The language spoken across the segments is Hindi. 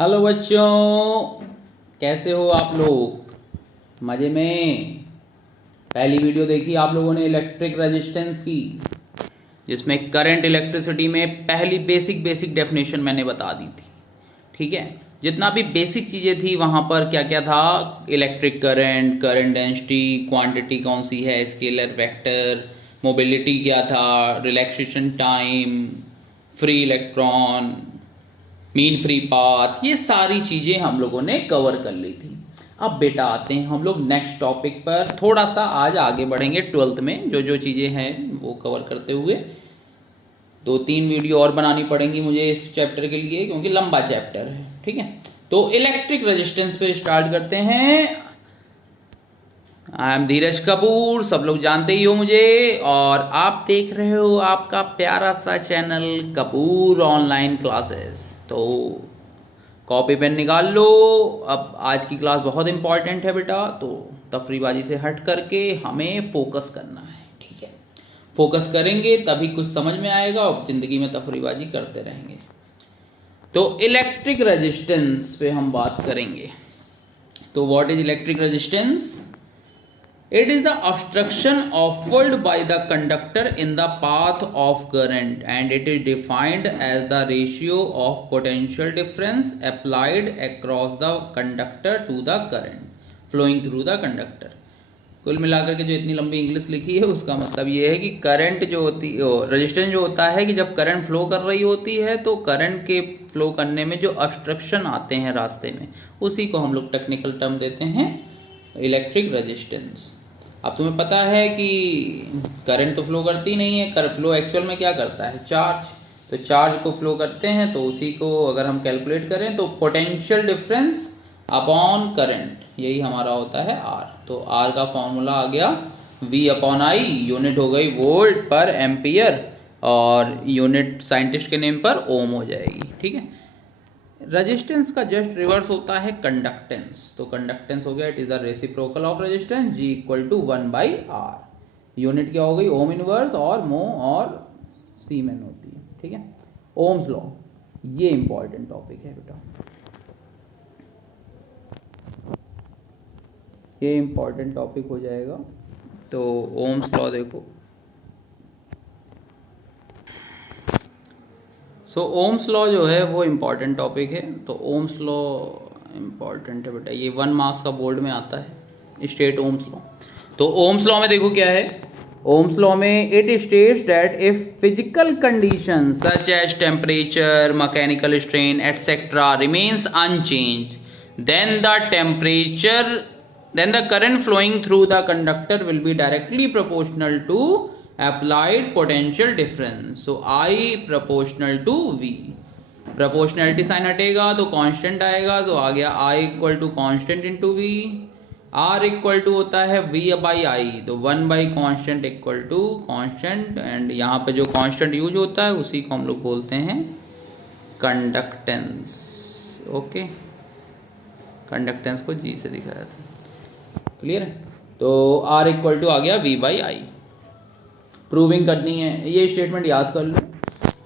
हेलो बच्चों, कैसे हो आप लोग? मज़े में? पहली वीडियो देखी आप लोगों ने इलेक्ट्रिक रेजिस्टेंस की, जिसमें करंट इलेक्ट्रिसिटी में पहली बेसिक डेफिनेशन मैंने बता दी थी। ठीक है, जितना भी बेसिक चीज़ें थी वहाँ पर क्या क्या था, electric current, current density, quantity कौन सी है, स्केलर वेक्टर, मोबिलिटी क्या था, relaxation time, free electron, mean free path, ये सारी चीज़ें हम लोगों ने कवर कर ली थी। अब बेटा आते हैं हम लोग नेक्स्ट टॉपिक पर, थोड़ा सा आज आगे बढ़ेंगे। 12th में जो जो चीज़ें हैं वो कवर करते हुए 2-3 वीडियो और बनानी पड़ेंगी मुझे इस चैप्टर के लिए, क्योंकि लंबा चैप्टर है। ठीक है, तो इलेक्ट्रिक रेजिस्टेंस पे स्टार्ट करते हैं। आई एम धीरज कपूर, सब लोग जानते ही हो मुझे, और आप देख रहे हो आपका प्यारा सा चैनल कपूर ऑनलाइन क्लासेस। तो कॉपी पेन निकाल लो, अब आज की क्लास बहुत इंपॉर्टेंट है बेटा, तो तफरीबाजी से हट करके हमें फोकस करना है। ठीक है, फोकस करेंगे तभी कुछ समझ में आएगा, और ज़िंदगी में तफरीबाजी करते रहेंगे। तो इलेक्ट्रिक रेजिस्टेंस पे हम बात करेंगे। तो what is electric resistance? It is the obstruction offered by the conductor in the path of current, and it is defined as the ratio of potential difference applied across the conductor to the current flowing through the conductor. कुल मिलाकर के जो इतनी लंबी इंग्लिश लिखी है उसका मतलब ये है कि करंट जो होती रेजिस्टेंस जो होता है कि जब करंट फ्लो कर रही होती है तो करंट के फ्लो करने में जो ऑब्स्ट्रक्शन आते हैं रास्ते में, उसी को हम लोग टेक्निकल टर्म देते हैं इलेक्ट्रिक रेजिस्टेंस। अब तुम्हें पता है कि करंट तो फ्लो करती नहीं है, कर फ्लो एक्चुअल में क्या करता है, चार्ज। तो चार्ज को फ्लो करते हैं, तो उसी को अगर हम कैलकुलेट करें तो पोटेंशियल डिफरेंस अपॉन करंट, यही हमारा होता है आर। तो आर का फॉर्मूला आ गया V अपॉन आई, यूनिट हो गई वोल्ट पर एम्पियर, और यूनिट साइंटिस्ट के नेम पर ओम हो जाएगी। ठीक है, रेजिस्टेंस का जस्ट रिवर्स होता है कंडक्टेंस। तो कंडक्टेंस हो गया, it is the reciprocal of resistance, G equal to 1/R। Unit क्या हो गई, ओम इनवर्स, और मो और सीमेन होती है। ठीक है, ओम्स लॉ, ये इंपॉर्टेंट टॉपिक है बेटा, ये इंपॉर्टेंट टॉपिक हो जाएगा। तो ओम्स लॉ देखो, सो ओम्स लॉ जो है वो इम्पॉर्टेंट टॉपिक है। तो ओम्स लॉ इम्पॉर्टेंट है बेटा, ये 1 मार्क्स का बोर्ड में आता है, स्टेट ओम्स लॉ। तो ओम्स लॉ में देखो क्या है, ओम्स लॉ में it states that if physical condition such as temperature, mechanical strain etcetera remains unchange, then the current flowing through the conductor will be directly proportional to applied potential difference. So I proportional to V, proportionality sign हटेगा तो कांस्टेंट आएगा, तो आ गया I equal to constant into V। R equal to होता है V बाई आई, तो 1 constant equal to constant, and यहाँ पे जो कांस्टेंट यूज होता है उसी को हम लोग बोलते हैं कंडक्टेंस। ओके, कंडक्टेंस को G से दिखाया था, क्लियर है। तो R इक्वल टू आ गया V बाई आई। प्रूविंग करनी है, ये स्टेटमेंट याद कर लो।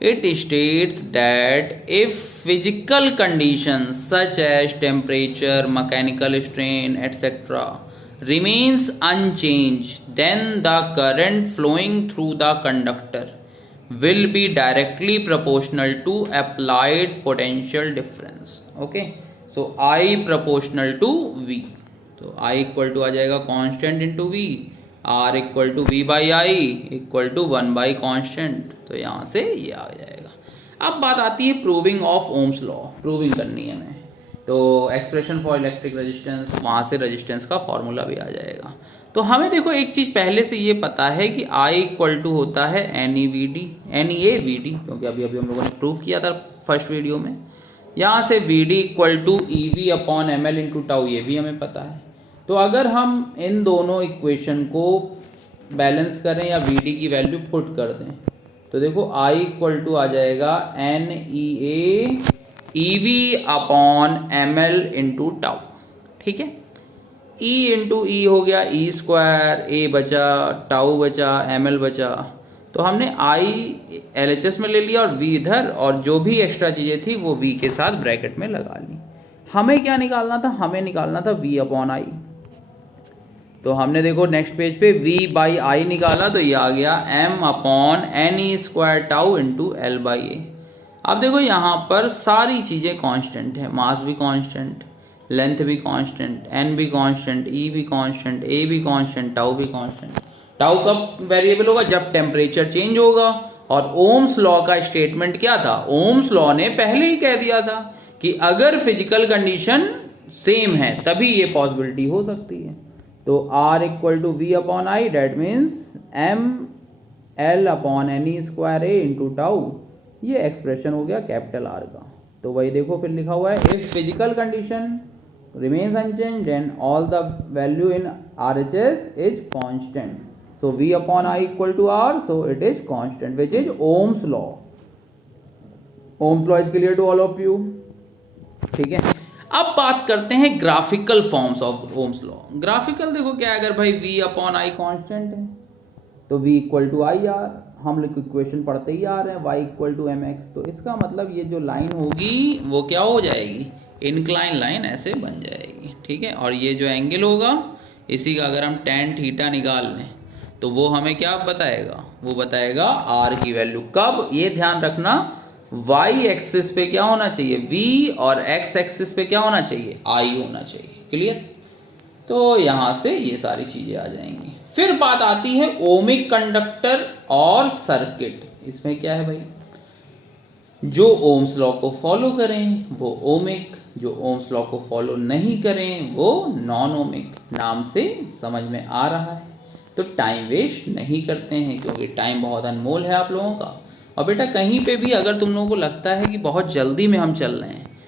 It states that if physical condition such as temperature, mechanical strain etcetera remains unchange, then the current flowing through the conductor will be directly proportional to applied potential difference. Okay, so I proportional to V, तो I इक्वल टू आ जाएगा constant into V, R equal to V by I equal to 1 constant, तो यहाँ से ये आ जाएगा। अब बात आती है proving of Ohm's law, proving करनी है हमें। तो एक्सप्रेशन फॉर इलेक्ट्रिक रेजिस्टेंस, वहाँ से रेजिस्टेंस का फॉर्मूला भी आ जाएगा। तो हमें देखो एक चीज़ पहले से ये पता है कि I इक्वल टू होता है NEAVD, क्योंकि अभी अभी हम लोगों ने प्रूव किया था फर्स्ट वीडियो में। यहाँ से VD equal to EV upon ML into tau, ये भी हमें पता है। तो अगर हम इन दोनों इक्वेशन को बैलेंस करें या VD की वैल्यू पुट कर दें, तो देखो I इक्वल टू आ जाएगा NEA EV upon ML into tau. ठीक है, E इंटू E हो गया E स्क्वायर, A बचा, टाउ बचा, ML बचा, तो हमने आई LHS में ले लिया और V इधर, और जो भी एक्स्ट्रा चीज़ें थी वो V के साथ ब्रैकेट में लगा ली। हमें क्या निकालना था? हमें निकालना था V अपॉन आई। तो हमने देखो नेक्स्ट पेज पे V बाई आई निकाला, तो ये आ गया M upon NE square tau into L by a. अब देखो यहाँ पर सारी चीज़ें कांस्टेंट है, मास भी कांस्टेंट, लेंथ भी कांस्टेंट, N भी कांस्टेंट, E भी कांस्टेंट, A भी कांस्टेंट, टाउ भी कांस्टेंट। टाउ कब वेरिएबल होगा? जब टेम्परेचर चेंज होगा। और ओम्स लॉ का स्टेटमेंट क्या था? ओम्स लॉ ने पहले ही कह दिया था कि अगर फिजिकल कंडीशन सेम है तभी ये पॉसिबिलिटी हो सकती है। तो R equal to V upon I, that means M L upon NE square A into tau. ये एक्सप्रेशन हो गया कैपिटल R का। तो वही देखो फिर लिखा हुआ है, if physical condition remains unchanged and all the value in RHS is constant, so V upon I equal to R, so it is constant, which is Ohm's law. Ohm's law is clear to all of you. ठीक है, अब बात करते हैं graphical forms of Ohm's law. Graphical देखो क्या है, अगर भाई V अपॉन आई कांस्टेंट है तो V equal to I R, हम लोग इक्वेशन पढ़ते ही आ रहे हैं, y equal to M X. तो इसका मतलब ये जो लाइन होगी वो क्या हो जाएगी? इनक्लाइन लाइन ऐसे बन जाएगी। ठीक है, और ये जो एंगल होगा इसी का अगर हम tan थीटा निकाल लें तो वो हमें क्या बताएगा? वो बताएगा r की वैल्यू कब, ये ध्यान रखना, y एक्सिस पे क्या होना चाहिए? v, और x एक्सिस पे क्या होना चाहिए? i होना चाहिए। क्लियर? तो यहाँ से ये सारी चीजें आ जाएंगी। फिर बात आती है ओमिक कंडक्टर और सर्किट। इसमें क्या है भाई? जो ओम्स लॉ को फॉलो करें वो ओमिक, जो ओम्स लॉ को फॉलो नहीं करें वो नॉन ओमिक। नाम से समझ में आ रहा है। तो टाइम वेस्ट नहीं करते हैं क्योंकि टाइम बहुत अनमोल है आप लोगों का। और बेटा कहीं पे भी अगर तुम लोगों को लगता है कि बहुत जल्दी में हम चल रहे हैं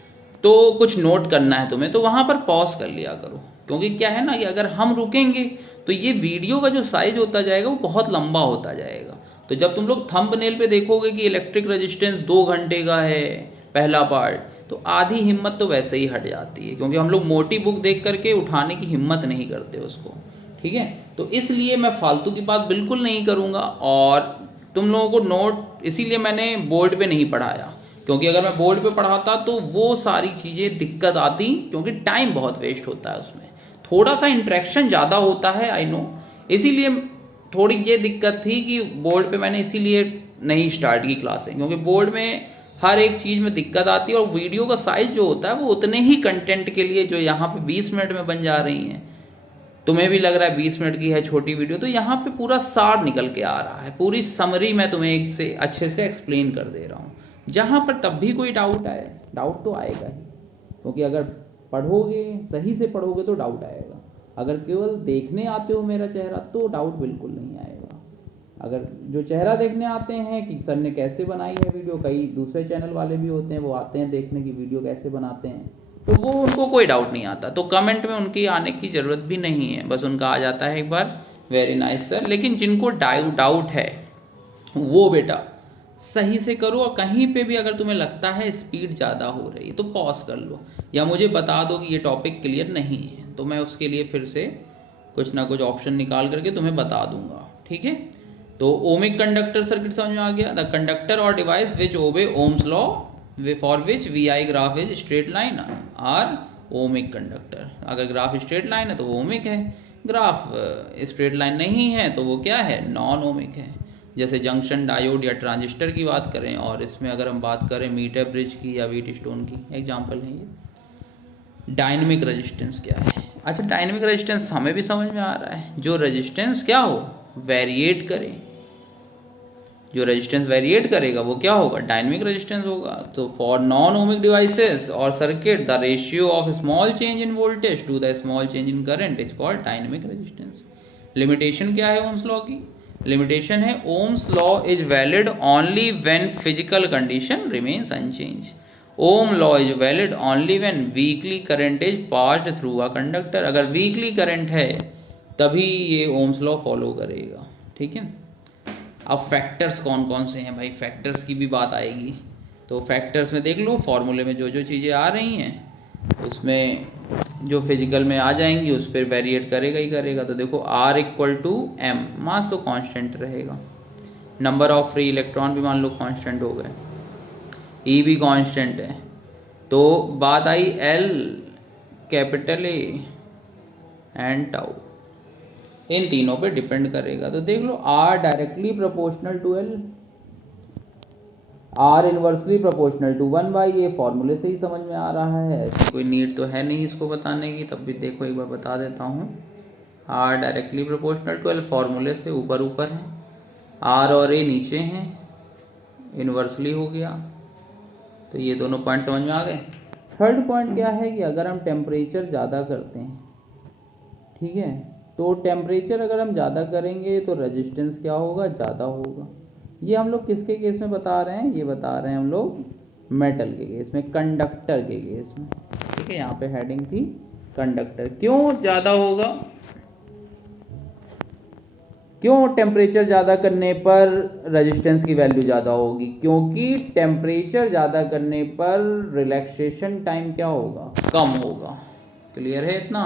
तो कुछ नोट करना है तुम्हें, तो वहाँ पर पॉज कर लिया करो। क्योंकि क्या है ना कि अगर हम रुकेंगे तो ये वीडियो का जो साइज होता जाएगा वो बहुत लंबा होता जाएगा। तो जब तुम लोग थंबनेल पे देखोगे कि इलेक्ट्रिक रेजिस्टेंस 2 घंटे का है पहला पार्ट, तो आधी हिम्मत तो वैसे ही हट जाती है, क्योंकि हम लोग मोटी बुक देख करके उठाने की हिम्मत नहीं करते उसको। ठीक है, तो इसलिए मैं फालतू की बात बिल्कुल नहीं करूँगा। और तुम लोगों को नोट इसीलिए मैंने बोर्ड पे नहीं पढ़ाया, क्योंकि अगर मैं बोर्ड पे पढ़ाता तो वो सारी चीज़ें दिक्कत आती, क्योंकि टाइम बहुत वेस्ट होता है उसमें, थोड़ा सा इंटरेक्शन ज़्यादा होता है, आई नो। इसीलिए थोड़ी ये दिक्कत थी कि बोर्ड पे मैंने इसीलिए नहीं स्टार्ट की क्लासें, क्योंकि बोर्ड में हर एक चीज़ में दिक्कत आती है। और वीडियो का साइज जो होता है वो उतने ही कंटेंट के लिए, जो यहाँ पे 20 मिनट में बन जा रही हैं, तुम्हें भी लग रहा है 20 मिनट की है छोटी वीडियो, तो यहाँ पे पूरा सार निकल के आ रहा है, पूरी समरी मैं तुम्हें एक से अच्छे से एक्सप्लेन कर दे रहा हूँ। जहाँ पर तब भी कोई डाउट आए, डाउट तो आएगा ही, क्योंकि अगर पढ़ोगे, सही से पढ़ोगे तो डाउट आएगा। अगर केवल देखने आते हो मेरा चेहरा तो डाउट बिल्कुल नहीं आएगा। अगर जो चेहरा देखने आते हैं कि सर ने कैसे बनाई है वीडियो, कई दूसरे चैनल वाले भी होते हैं वो आते हैं देखने की वीडियो कैसे बनाते हैं, तो वो उनको कोई डाउट नहीं आता, तो कमेंट में उनकी आने की ज़रूरत भी नहीं है, बस उनका आ जाता है एक बार वेरी नाइस सर। लेकिन जिनको डाउट है वो बेटा सही से करो, और कहीं पे भी अगर तुम्हें लगता है स्पीड ज़्यादा हो रही है तो पॉज कर लो, या मुझे बता दो कि ये टॉपिक क्लियर नहीं है, तो मैं उसके लिए फिर से कुछ ना कुछ ऑप्शन निकाल करके तुम्हें बता दूंगा। ठीक है, तो ओमिक कंडक्टर सर्किट समझ में आ गया। द कंडक्टर और device which obey Ohm's law for which V I graph is straight line are ohmic conductor. अगर ग्राफ स्ट्रेट लाइन है तो वो ओमिक है, ग्राफ स्ट्रेट लाइन नहीं है तो वो क्या है? नॉन ओमिक है। जैसे जंक्शन डायोड या ट्रांजिस्टर की बात करें, और इसमें अगर हम बात करें मीटर ब्रिज की या व्हीट स्टोन की, एग्जांपल है ये। डायनेमिक रेजिस्टेंस क्या है? अच्छा, डायनेमिक रेजिस्टेंस हमें भी समझ में आ रहा है, जो रेजिस्टेंस क्या हो? वेरिएट करे। जो रेजिस्टेंस वेरिएट करेगा वो क्या होगा? डायनेमिक रेजिस्टेंस होगा। तो फॉर नॉन ओमिक डिवाइसेस और circuit the ratio of small change in voltage to the small change in current is called dynamic resistance. Limitation क्या है ओम्स लॉ की? लिमिटेशन है Ohm's law is valid only when physical condition remains unchange. Ohm law is valid only when weakly current is passed through a conductor. अगर वीकली करंट है तभी ये ओम्स लॉ फॉलो करेगा। ठीक है, अब फैक्टर्स कौन कौन से हैं भाई? फैक्टर्स की भी बात आएगी, तो फैक्टर्स में देख लो फॉर्मूले में जो जो चीज़ें आ रही हैं उसमें जो फिजिकल में आ जाएंगी उस पर वेरिएट करेगा ही करेगा। तो देखो R इक्वल टू एम, मास तो कांस्टेंट रहेगा, नंबर ऑफ फ्री इलेक्ट्रॉन भी मान लो कांस्टेंट हो गए, ई भी कांस्टेंट है। तो बात आई L, capital A and tau, इन तीनों पे डिपेंड करेगा। तो देख लो R directly proportional to L, R inversely proportional to 1/, ये फॉर्मूले से ही समझ में आ रहा है, ऐसी कोई नीड तो है नहीं इसको बताने की, तब भी देखो एक बार बता देता हूँ। R directly proportional to L फॉर्मूले से ऊपर ऊपर है, आर और ए नीचे हैं, इनवर्सली हो गया। तो ये दोनों पॉइंट समझ में आ गए। थर्ड पॉइंट क्या है कि अगर हम टेम्परेचर ज़्यादा करते हैं, ठीक है, तो टेम्परेचर अगर हम ज़्यादा करेंगे तो रेजिस्टेंस क्या होगा, ज़्यादा होगा। ये हम लोग किसके केस में बता रहे हैं, ये बता रहे हैं हम लोग मेटल के केस में, कंडक्टर के केस में, ठीक है। यहाँ पे हेडिंग थी कंडक्टर। क्यों ज़्यादा होगा, क्यों टेम्परेचर ज़्यादा करने पर रेजिस्टेंस की वैल्यू ज़्यादा होगी, क्योंकि टेम्परेचर ज़्यादा करने पर रिलैक्सेशन टाइम क्या होगा, कम होगा। क्लियर है इतना।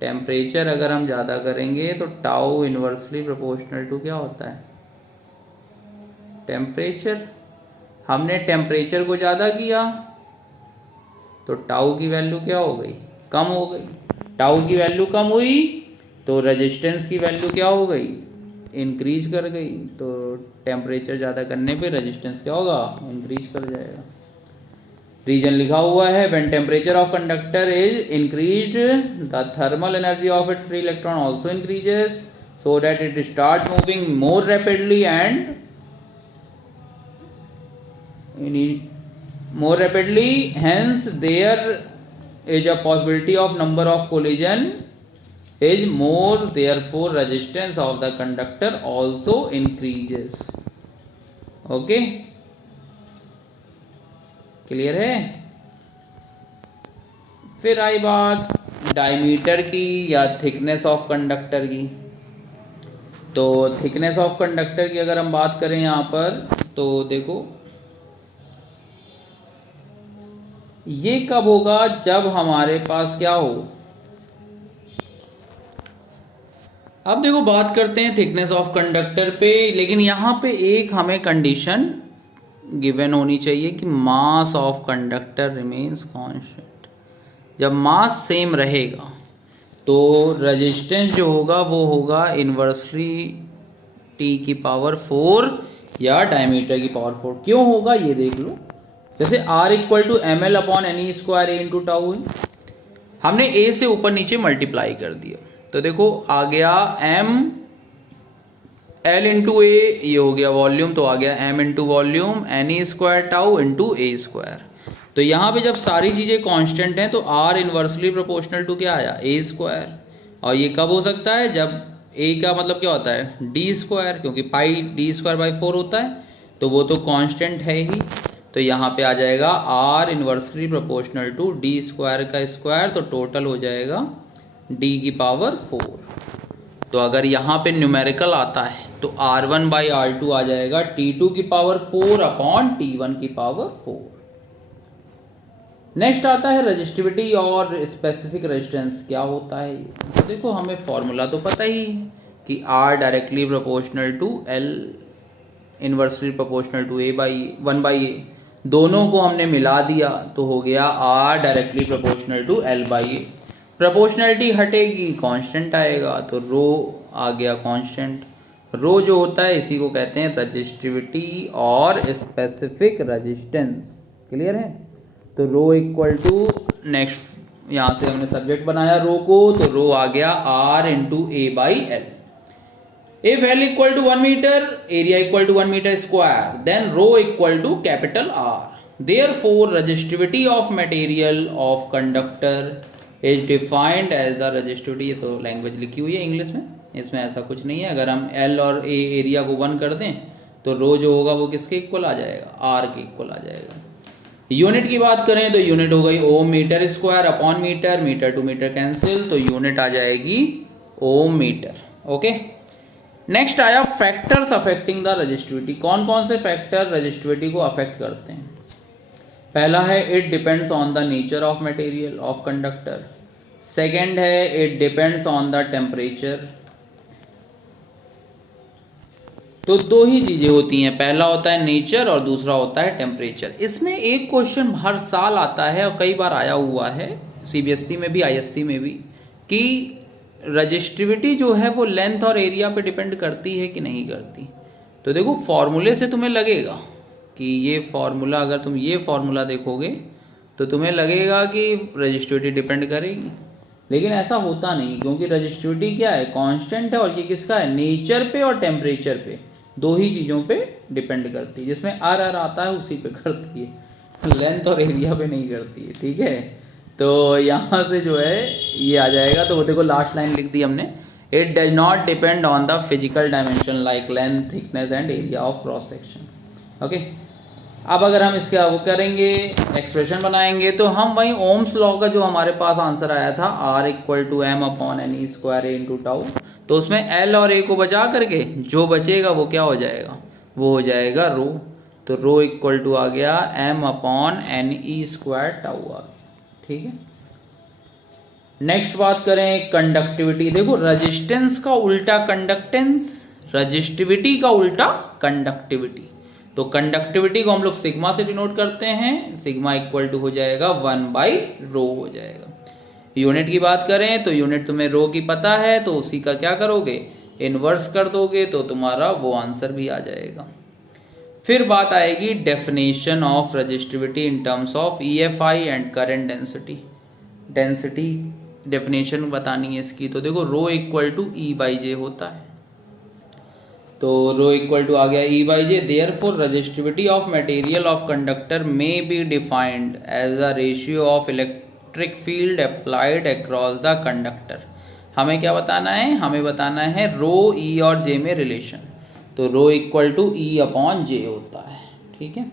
टेम्परेचर अगर हम ज़्यादा करेंगे तो टाउ इनवर्सली प्रोपोर्शनल टू क्या होता है, टेम्परेचर। हमने टेम्परेचर को ज़्यादा किया तो टाउ की वैल्यू क्या हो गई, कम हो गई। टाउ की वैल्यू कम हुई तो रेजिस्टेंस की वैल्यू क्या हो गई, इंक्रीज कर गई। तो टेम्परेचर ज़्यादा करने पे रेजिस्टेंस क्या होगा, इंक्रीज कर जाएगा। रीजन लिखा हुआ है, when temperature of conductor is increased the thermal energy of its free electron also increases so that it start moving more rapidly and more rapidly, hence there is a possibility of number of collision is more, therefore resistance of the conductor also increases. Okay, clear है। फिर आई बात डायमीटर की या थिकनेस ऑफ कंडक्टर की। तो थिकनेस ऑफ कंडक्टर की अगर हम बात करें यहाँ पर, तो देखो ये कब होगा, जब हमारे पास क्या हो। अब देखो बात करते हैं थिकनेस ऑफ कंडक्टर पे, लेकिन यहाँ पे एक हमें कंडीशन गिवन होनी चाहिए कि mass of conductor remains constant. जब मास सेम रहेगा तो रेजिस्टेंस जो होगा वो होगा इनवर्सली टी की पावर 4 या डायमीटर की पावर 4। क्यों होगा ये देख लो। जैसे R equal to M L upon N E square A into tau है, हमने A से ऊपर नीचे मल्टीप्लाई कर दिया, तो देखो आ गया M L इंटू ए, ये हो गया वॉल्यूम, तो आ गया M into volume N E square tau into a square. तो यहाँ पे जब सारी चीज़ें कांस्टेंट हैं तो R इनवर्सली प्रोपोर्शनल टू क्या आया, ए स्क्वायर। और ये कब हो सकता है, जब A का मतलब क्या होता है, डी स्क्वायर, क्योंकि पाई डी स्क्वायर बाई 4 होता है, तो वो तो कांस्टेंट है ही। तो यहाँ पे आ जाएगा R inversely proportional to D square का स्क्वायर, तो टोटल हो जाएगा d की पावर 4। तो अगर यहाँ पे न्यूमेरिकल आता है तो R1 बाई R2 आ जाएगा T2 की पावर 4 अपॉन T1 की पावर 4। नेक्स्ट आता है रजिस्टिविटी और स्पेसिफिक रेजिस्टेंस, क्या होता है। तो देखो हमें फॉर्मूला तो पता ही कि R directly proportional to L inversely proportional to A by 1/A, दोनों को हमने मिला दिया तो हो गया R directly proportional to L by a. Proportionality हटेगी, कांस्टेंट आएगा, तो रो आ गया कांस्टेंट। रो जो होता है इसी को कहते हैं रजिस्टिविटी और स्पेसिफिक रेजिस्टेंस। क्लियर है। तो रो इक्वल टू, नेक्स्ट यहाँ से हमने सब्जेक्ट बनाया रो को, तो रो आ गया R into A by L. If L equal to 1 meter, area equal to 1 meter square, then rho equal to capital R. Therefore, resistivity of material of conductor is defined as the resistivity। ये तो लैंग्वेज लिखी हुई है इंग्लिश में, इसमें ऐसा कुछ नहीं है। अगर हम L और A एरिया को 1 कर दें तो रो जो होगा वो किसके इक्वल आ जाएगा, R के इक्वल आ जाएगा। यूनिट की बात करें तो यूनिट हो गई ohm metre square upon metre, metre to metre cancel, तो यूनिट आ जाएगी ओम मीटर। ओके, नेक्स्ट आया फैक्टर्स अफेक्टिंग द रजिस्टिविटी। कौन कौन से फैक्टर रजिस्टिविटी को अफेक्ट करते हैं। पहला है it depends on the nature of material of conductor. Second है it depends on the temperature. तो दो ही चीज़ें होती हैं, पहला होता है नेचर और दूसरा होता है टेम्परेचर। इसमें एक क्वेश्चन हर साल आता है और कई बार आया हुआ है सीबीएसई में भी आईएससी में भी, कि रजिस्टिविटी जो है वो लेंथ और एरिया पे डिपेंड करती है कि नहीं करती। तो देखो फॉर्मूले से तुम्हें लगेगा कि ये फॉर्मूला, अगर तुम ये फॉर्मूला देखोगे तो तुम्हें लगेगा कि रजिस्टिविटी डिपेंड करेगी, लेकिन ऐसा होता नहीं, क्योंकि रजिस्टिविटी क्या है, कांस्टेंट है, और ये किसका है, नेचर पे और टेम्परेचर पे, दो ही चीज़ों पे डिपेंड करती है। जिसमें आर आता है उसी पे करती है, लेंथ और एरिया पे नहीं करती है। ठीक है, तो यहाँ से जो है ये आ जाएगा। तो वो देखो लास्ट लाइन लिख दी हमने, it does not depend on the physical dimension like length, thickness and area of cross section. Okay, अब अगर हम इसका वो करेंगे, एक्सप्रेशन बनाएंगे, तो हम वही ओम्स लॉ का जो हमारे पास आंसर आया था R equal to M upon N E square A into tau, तो उसमें L और A को बचा करके जो बचेगा वो क्या हो जाएगा, वो हो जाएगा रो। तो रो इक्वल टू आ गया M upon N E square tau आ गया। ठीक है, नेक्स्ट बात करें कंडक्टिविटी। देखो रजिस्टेंस का उल्टा कंडक्टेंस, रजिस्टिविटी का उल्टा कंडक्टिविटी। तो कंडक्टिविटी को हम लोग सिग्मा से डिनोट करते हैं, सिग्मा इक्वल टू हो जाएगा 1/रो हो जाएगा। यूनिट की बात करें तो यूनिट तुम्हें रो की पता है, तो उसी का क्या करोगे, इन्वर्स कर दोगे, तो तुम्हारा वो आंसर भी आ जाएगा। फिर बात आएगी definition of resistivity in terms of EFI and current density. Density definition बतानी है इसकी। तो देखो रो इक्वल टू E/J होता है, तो रो इक्वल टू आ गया E/J। Therefore resistivity of material of conductor may be defined as a ratio of electric field applied across the conductor. हमें क्या बताना है, हमें बताना है रो E और J में रिलेशन। तो रो इक्वल टू E/J होता है। ठीक है,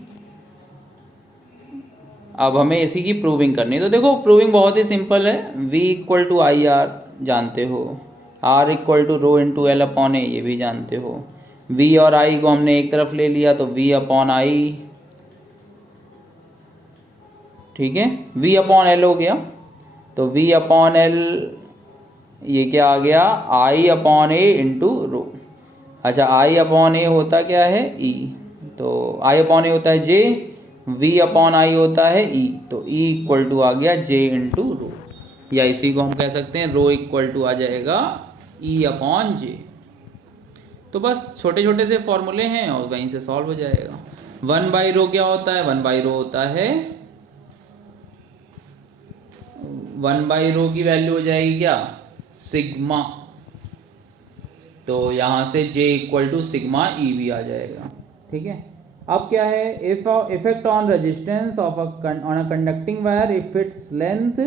अब हमें इसी की प्रूविंग करनी है। तो देखो प्रूविंग बहुत ही सिंपल है, V इक्वल टू IR जानते हो, R equal to rho into L/A ये भी जानते हो। V और I को हमने एक तरफ ले लिया तो V/I, ठीक है, V/L हो गया। तो V/L ये क्या आ गया, I/A इंटू रो। अच्छा I/A होता क्या है, E, तो I/A होता है J, V/I होता है E, तो E इक्वल टू आ गया J इंटू रो, या इसी को हम कह सकते हैं रो इक्वल टू आ जाएगा E/J। तो बस छोटे छोटे से फॉर्मूले हैं और वहीं से सॉल्व हो जाएगा। 1/रो क्या होता है, 1/रो होता है, 1/रो की वैल्यू हो जाएगी क्या, सिग्मा। तो यहाँ से J equal to sigma E भी आ जाएगा। ठीक है, अब क्या है, effect on resistance of on a conducting wire if its length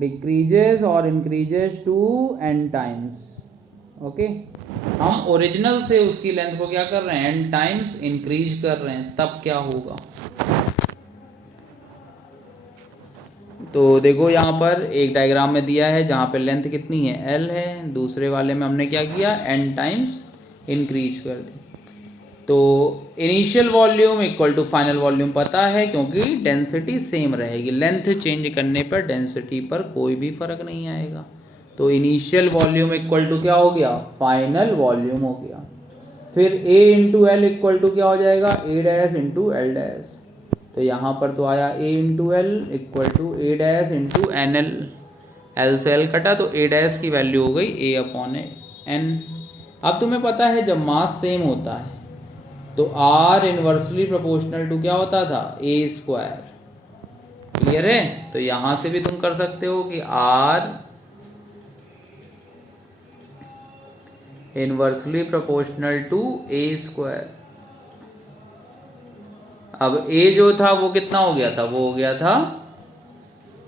decreases और increases to n times. Okay, हम ओरिजिनल से उसकी लेंथ को क्या कर रहे हैं, n टाइम्स इंक्रीज कर रहे हैं, तब क्या होगा। तो देखो यहाँ पर एक डायग्राम में दिया है जहाँ पे लेंथ कितनी है, L है, दूसरे वाले में हमने क्या किया, n टाइम्स इंक्रीज कर दी। तो initial volume equal to final volume पता है, क्योंकि डेंसिटी सेम रहेगी, लेंथ चेंज करने पर डेंसिटी पर कोई भी फर्क नहीं आएगा। तो इनिशियल वॉल्यूम इक्वल टू क्या हो गया, फाइनल वॉल्यूम हो गया। फिर A into L equal to क्या हो जाएगा, A dash into L dash. तो यहाँ पर तो आया A into L equal to A dash into NL, L से L कटा तो A डैश की वैल्यू हो गई A/N। अब तुम्हें पता है जब मास सेम होता है तो R इनवर्सली प्रोपोर्शनल टू क्या होता था, A²। क्लियर है, तो यहां से भी तुम कर सकते हो कि R inversely proportional to A²। अब A जो था वो कितना हो गया था, वो हो गया था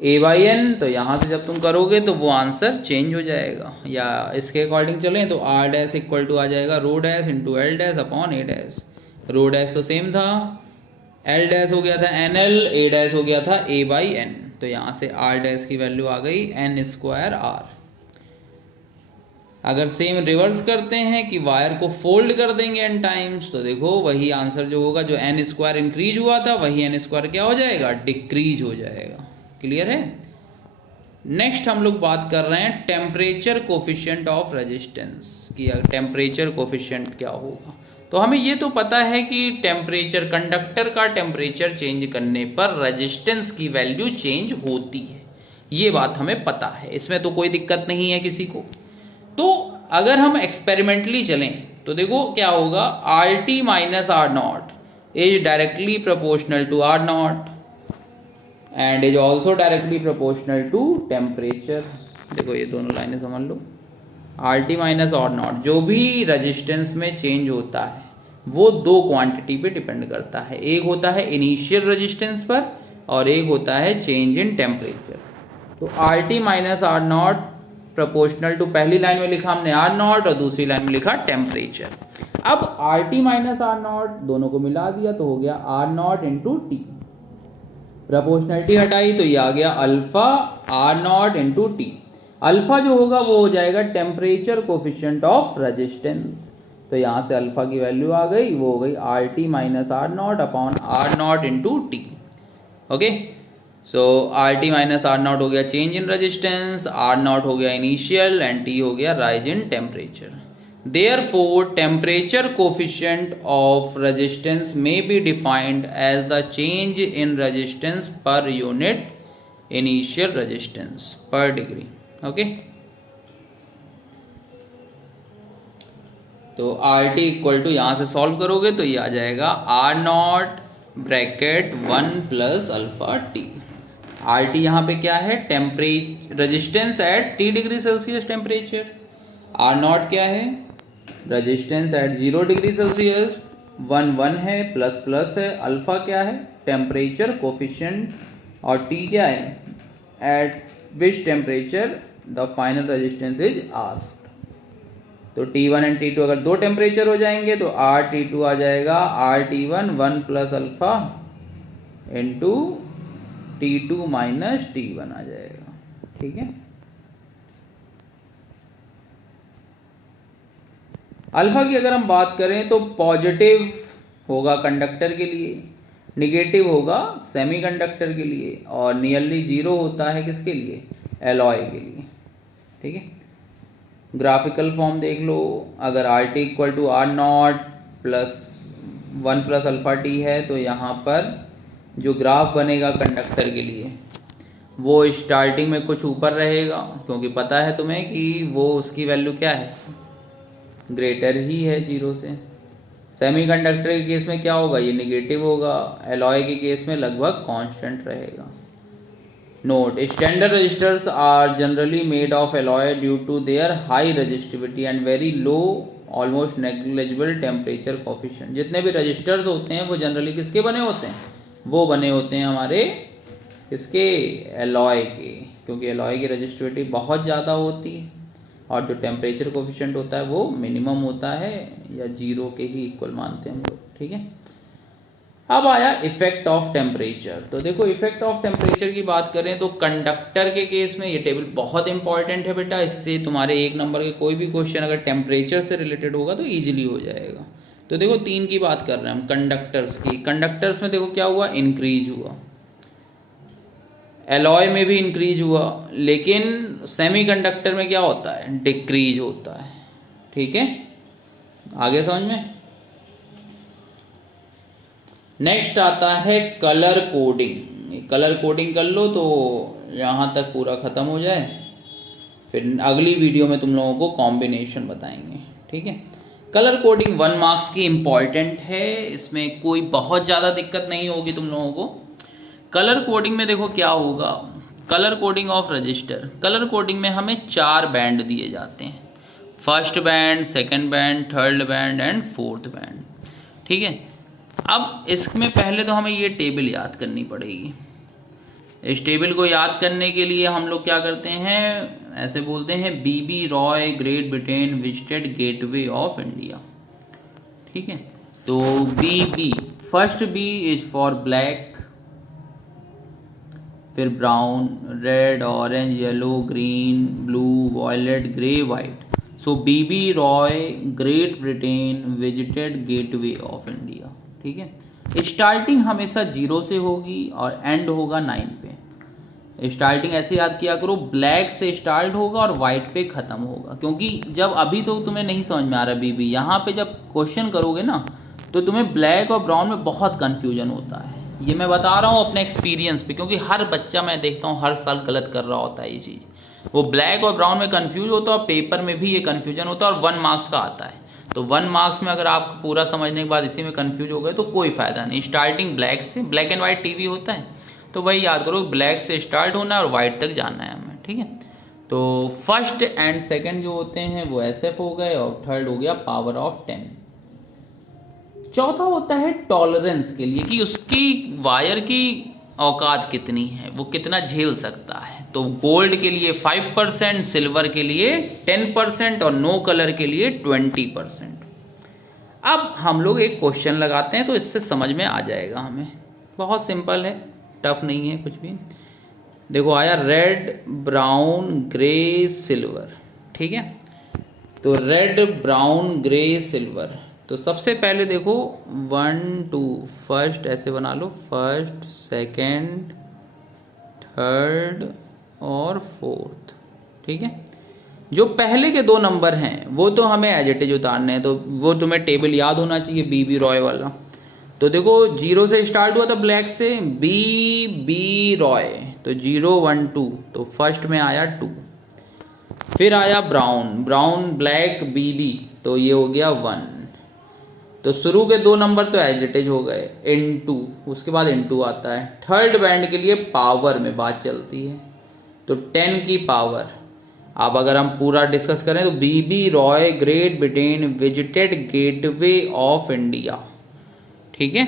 A/N। तो यहां से जब तुम करोगे तो वो आंसर चेंज हो जाएगा, या इसके अकॉर्डिंग चलें तो R डैश इक्वल टू आ जाएगा rho dash into L dash upon A dash. Rho dash तो सेम था, L डैश हो गया था NL, A डैश हो गया था A/N। तो यहाँ से R डैश की वैल्यू आ गई N²R। अगर सेम रिवर्स करते हैं कि वायर को फोल्ड कर देंगे n टाइम्स, तो देखो वही आंसर जो होगा, जो n² इंक्रीज हुआ था वही n² क्या हो जाएगा, डिक्रीज हो जाएगा। क्लियर है, नेक्स्ट हम लोग बात कर रहे हैं टेम्परेचर कोफिशिएंट ऑफ रेजिस्टेंस की। टेम्परेचर कोफिशिएंट क्या होगा, तो हमें ये तो पता है कि टेम्परेचर, कंडक्टर का टेम्परेचर चेंज करने पर रेजिस्टेंस की वैल्यू चेंज होती है, ये बात हमें पता है, इसमें तो कोई दिक्कत नहीं है किसी को। तो अगर हम एक्सपेरिमेंटली चलें तो देखो क्या होगा, R T minus R naught is directly proportional to R naught and is also directly proportional to temperature. देखो ये दोनों लाइनें समझ लो, R T minus R naught जो भी रेजिस्टेंस में चेंज होता है वो दो क्वांटिटी पे डिपेंड करता है, एक होता है इनिशियल रेजिस्टेंस पर और एक होता है चेंज इन टेम्परेचर। तो R T minus R nought proportional to, पहली लाइन में लिखा हमने आर नॉट और दूसरी लाइन में लिखा टेम्परेचर। अब R T minus R nought दोनों को मिला दिया तो हो गया R nought into T, proportionality हटाई तो ये आ गया alpha R nought into T. Alpha जो होगा वो हो जाएगा टेम्परेचर कोफिशिएंट ऑफ रेजिस्टेंस, तो यहाँ से अल्फा की वैल्यू आ गई, वो हो गई R T minus R nought upon R nought into T. Okay, so R T minus R nought हो गया change in resistance, R nought हो गया इनिशियल एंड टी हो गया rise in temperature. Therefore, temperature coefficient of resistance may be defined as the change in resistance per unit initial resistance per degree. Okay. तो आर टी इक्वल टू यहाँ से सॉल्व करोगे तो ये आ जाएगा R nought bracket 1 plus alpha T. R T यहाँ पे क्या है, temperature resistance at T degree Celsius temperature, R nought क्या है रेजिस्टेंस एट 0 डिग्री सेल्सियस, 1 है प्लस प्लस है, अल्फा क्या है टेम्परेचर कोफिशिएंट और टी क्या है eight which temperature the final resistance is asked. तो T1 एंड T2 अगर दो टेम्परेचर हो जाएंगे तो RT2 आ जाएगा RT1 1 plus alpha into T2 minus T1 आ जाएगा। ठीक है, अल्फा की अगर हम बात करें तो पॉजिटिव होगा कंडक्टर के लिए, निगेटिव होगा सेमीकंडक्टर के लिए और नियरली 0 होता है किसके लिए, एलॉय के लिए। ठीक है, ग्राफिकल फॉर्म देख लो, अगर R T equal to R nought plus 1 plus alpha T है तो यहाँ पर जो ग्राफ बनेगा कंडक्टर के लिए वो स्टार्टिंग में कुछ ऊपर रहेगा, क्योंकि पता है तुम्हें कि वो उसकी वैल्यू क्या है ग्रेटर ही है 0 से। सेमीकंडक्टर के केस में क्या होगा, ये निगेटिव होगा, एलॉय के केस में लगभग कांस्टेंट रहेगा। Note, standard resistors are generally made of alloy due to their high resistivity and very low almost negligible temperature coefficient. जितने भी रजिस्टर्स होते हैं वो जनरली किसके बने होते हैं, वो बने होते हैं हमारे किसके, एलॉय के, क्योंकि एलॉय की रेजिस्टिविटी बहुत ज़्यादा होती है और जो टेम्परेचर कोफिशिएंट होता है वो मिनिमम होता है या 0 के ही इक्वल मानते हैं हम लोग। ठीक है, अब आया इफेक्ट ऑफ टेम्परेचर। तो देखो इफेक्ट ऑफ टेम्परेचर की बात करें तो कंडक्टर के केस में ये टेबल बहुत इंपॉर्टेंट है बेटा, इससे तुम्हारे 1 नंबर के कोई भी क्वेश्चन अगर टेम्परेचर से रिलेटेड होगा तो ईजिली हो जाएगा। तो देखो 3 की बात कर रहे हैं हम कंडक्टर्स की। कंडक्टर्स में देखो क्या हुआ, इंक्रीज हुआ, एलॉय में भी इंक्रीज हुआ, लेकिन सेमीकंडक्टर में क्या होता है, डिक्रीज होता है। ठीक है, आगे समझ में। नेक्स्ट आता है कलर कोडिंग। कलर कोडिंग कर लो तो यहाँ तक पूरा ख़त्म हो जाए, फिर अगली वीडियो में तुम लोगों को कॉम्बिनेशन बताएंगे। ठीक है, कलर कोडिंग 1 मार्क्स की इम्पॉर्टेंट है, इसमें कोई बहुत ज़्यादा दिक्कत नहीं होगी तुम लोगों को। कलर कोडिंग में देखो क्या होगा, colour coding of register. Colour coding में हमें 4 बैंड दिए जाते हैं, first band, second band, third band and fourth band. ठीक है, अब इसमें पहले तो हमें ये टेबल याद करनी पड़ेगी। इस टेबल को याद करने के लिए हम लोग क्या करते हैं, ऐसे बोलते हैं BB Roy Great Britain visited Gateway of India. ठीक है, तो BB, first B is for black, फिर brown, red, orange, yellow, green, blue, violet, grey, white. So BB Roy Great Britain visited Gateway of India. ठीक है, स्टार्टिंग हमेशा 0 से होगी और एंड होगा 9 पे। स्टार्टिंग ऐसे याद किया करो, ब्लैक से स्टार्ट होगा और वाइट पे खत्म होगा, क्योंकि जब अभी तो तुम्हें नहीं समझ में आ रहा बीबी, यहाँ पे जब क्वेश्चन करोगे ना तो तुम्हें ब्लैक और ब्राउन में बहुत कन्फ्यूजन होता है। ये मैं बता रहा हूँ अपने एक्सपीरियंस पे, क्योंकि हर बच्चा मैं देखता हूँ हर साल गलत कर रहा होता है ये चीज़। वो ब्लैक और ब्राउन में कन्फ्यूज होता है और पेपर में भी ये कन्फ्यूजन होता है और 1 मार्क्स का आता है। तो 1 मार्क्स में अगर आप पूरा समझने के बाद इसी में कन्फ्यूज हो गए तो कोई फ़ायदा नहीं। स्टार्टिंग ब्लैक से, ब्लैक एंड वाइट टीवी होता है तो वही याद करो, ब्लैक से स्टार्ट होना है और वाइट तक जाना है हमें, ठीक है। तो फर्स्ट एंड सेकंड जो होते हैं वो SF हो गए और थर्ड हो गया पावर ऑफ 10। चौथा होता है टॉलरेंस के लिए, कि उसकी वायर की औकात कितनी है, वो कितना झेल सकता है। तो गोल्ड के लिए 5%, सिल्वर के लिए 10% और नो कलर के लिए 20%। अब हम लोग एक क्वेश्चन लगाते हैं तो इससे समझ में आ जाएगा हमें, बहुत सिंपल है, टफ नहीं है कुछ भी। देखो आया रेड ब्राउन ग्रे सिल्वर, ठीक है। तो रेड ब्राउन ग्रे सिल्वर, तो सबसे पहले देखो 1 2 फर्स्ट ऐसे बना लो, फर्स्ट सेकंड थर्ड और फोर्थ, ठीक है। जो पहले के 2 नंबर हैं वो तो हमें एज इट इज उतारने हैं, तो वो तुम्हें टेबल याद होना चाहिए बीबी रॉय वाला। तो देखो 0 से स्टार्ट हुआ था ब्लैक से, बी रॉय, तो 0 1 2, तो फर्स्ट में आया 2। फिर आया ब्राउन ब्लैक BB, तो ये हो गया 1। तो शुरू के 2 नंबर तो एज इट इज हो गए, इनटू, उसके बाद इनटू आता है। थर्ड बैंड के लिए पावर में बात चलती है, तो 10 की पावर। अब अगर हम पूरा डिस्कस करें तो BB Roy Great Britain visited Gateway of India, ठीक है।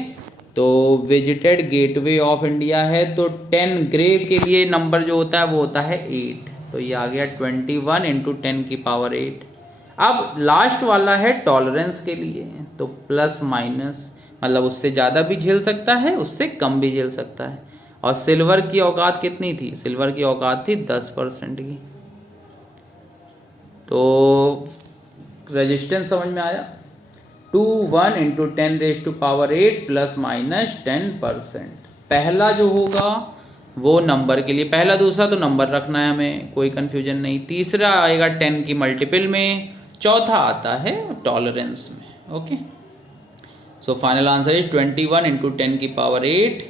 तो विजिटेड गेटवे ऑफ इंडिया है, तो 10 ग्रे के लिए नंबर जो होता है वो होता है 8, तो ये आ गया 21 इंटू 10 की पावर 8। अब लास्ट वाला है टॉलरेंस के लिए, तो प्लस माइनस, मतलब उससे ज़्यादा भी झेल सकता है, उससे कम भी झेल सकता है। और सिल्वर की औकात कितनी थी, सिल्वर की औकात थी 10% की। तो रेजिस्टेंस समझ में आया, 2 1 into 10 raise to power 8 plus minus 10%। पहला जो होगा वो नंबर के लिए, पहला दूसरा तो नंबर रखना है हमें, कोई कन्फ्यूजन नहीं। तीसरा आएगा 10 की मल्टीपल में, चौथा आता है टॉलरेंस में, okay. So final answer is 21 into 10 की पावर 8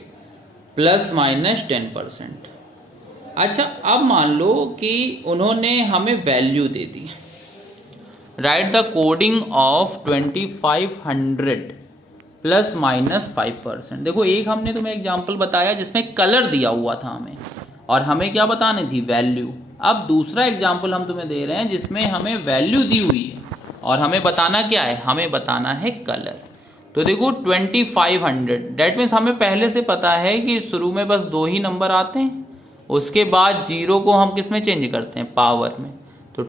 प्लस माइनस 10%। अच्छा अब मान लो कि उन्होंने हमें value they the, right the coding of 2500 plus minus 5%। देखो एक हमने तुम्हें एग्जाम्पल बताया जिसमें कलर दिया हुआ था हमें, और हमें क्या बतानी थी, वैल्यू। अब दूसरा एग्जाम्पल हम तुम्हें दे रहे हैं जिसमें हमें वैल्यू दी हुई है और हमें बताना क्या है, हमें बताना है कलर। तो देखो 2500, डेट मीन्स हमें पहले से पता है कि शुरू में बस 2 ही नंबर आते हैं, उसके बाद 0 को हम किस में चेंज करते हैं, पावर में।